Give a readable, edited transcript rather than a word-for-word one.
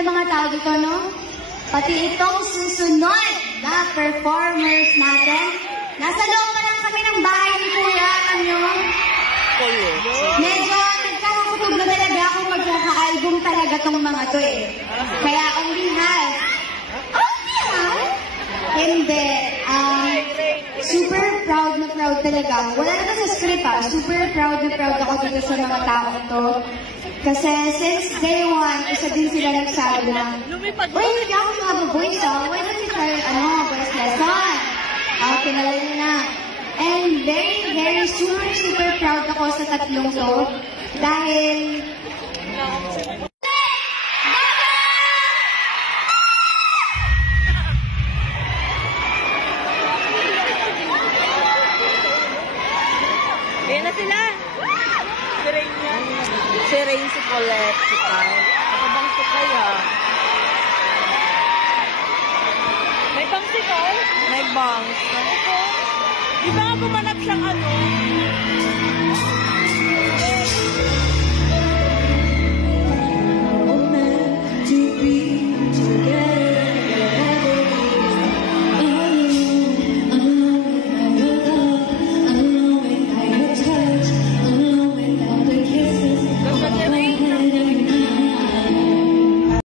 ng mga tao dito, no? Pati itong susunod na performers natin. Nasa loob pa lang kami ng bahay ni Kuya, ano? Medyo nagkakakutog na talaga ako magkaka-album talaga tong mga to eh. Kaya only half. Hindi. Super proud na proud talaga. Wala na sa script super proud na proud ako dito sa mga tao to. Kasi since day one, isa din sila nagsabi na, uy, hindi ako mag-voice why don't you try, voice lesson? Kinala niyo na. And very, very super proud ako sa tatlong to. Dahil, ayan na sila. Si Rain yan. Si Rain, si Colette, si Kai. Nakabang si Kai May bang si Kai? May bang. Di ba nga bumanap siyang